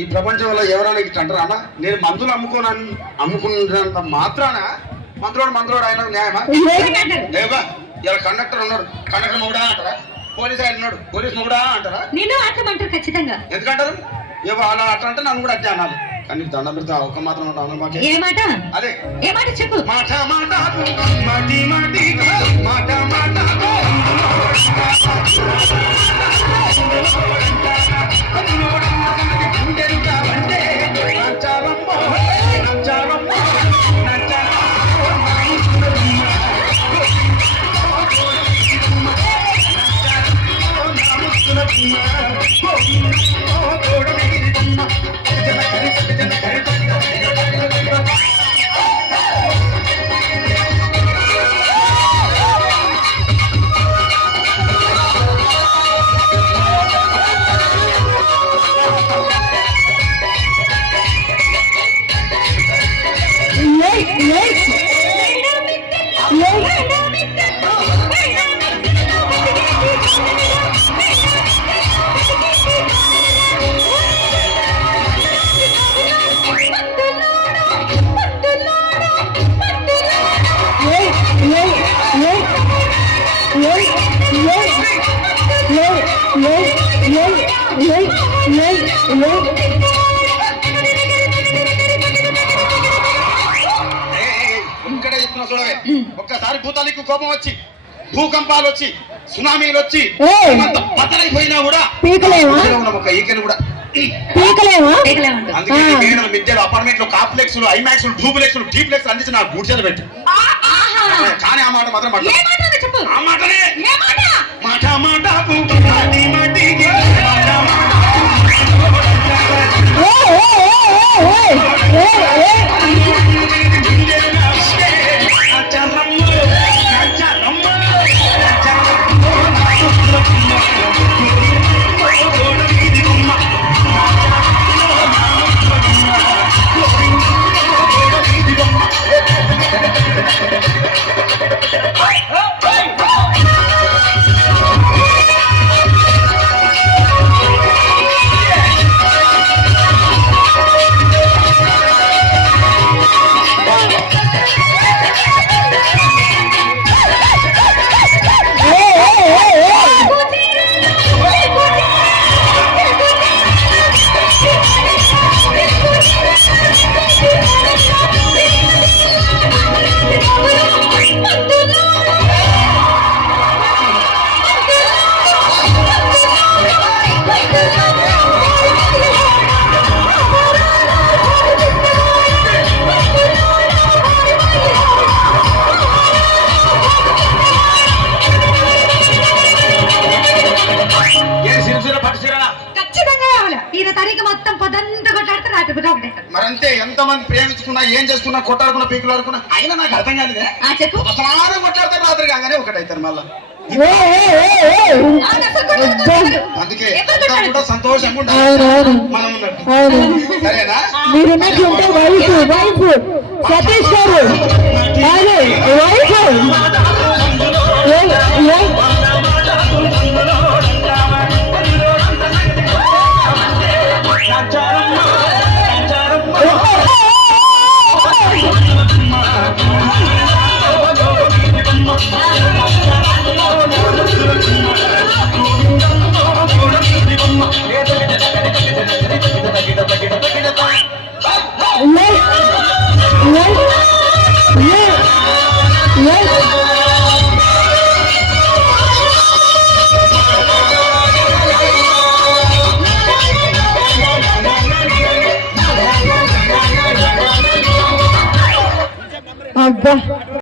ఈ ప్రపంచంలో ఎవరైనా ఇట్లా అంటారా అన్న? నేను మందులు అమ్ముకున్నంత మాత్రాన మందులోడు ఆయన న్యాయమా? లేవా? ఇలా కండక్టర్ ఉన్నాడు, కండక్టర్ మొగుడా అంటారా? పోలీస్ ఆయన ఉన్నాడు, పోలీస్ మొగుడా అంటారా? నేను అట్లా ఖచ్చితంగా. ఎందుకంటారు? ఏవో అలా అట్లా అంటే నన్ను కూడా అట్టే అనాలి. కానీ దండం పెడితే ఒక మాత్రం మాకే ఏ మాట? అదే ఏ మాట చెప్పు. మాట మాట మాటి మాటి మాట మాట ఇక్కడే చెప్తున్నా చూడవే. ఒక్కసారి భూతానికి కోపం వచ్చి, భూకంపాలు వచ్చి, సునామీలు వచ్చి బద్దలైపోయినా కూడా ఒక ఈకను కూడా అందుకే మిద్దెలు, అపార్ట్మెంట్లు, కాంప్లెక్స్, ఐమాక్స్, డూప్లెక్స్, డీప్లెక్స్ అందించి నాకు గుడిచేది పెట్టి. కానీ ఆ మాట మాత్రం ఆ మాటనే మాట మాట మరంతే. ఎంతమంది ప్రేమించుకున్నా, ఏం చేసుకున్నా, కొట్టాడుకున్నా, పీకులు ఆడుకున్నా, అయినా నాకు అర్థం కాలేదే. సమానం కొట్లాడితే రాత్రి కాగానే ఒకటైతారు మళ్ళా. అందుకే కూడా సంతోషంగా ఉండాలి మనం ఉన్నట్టు. సరేనా? సతీష్ గారు అబ్బా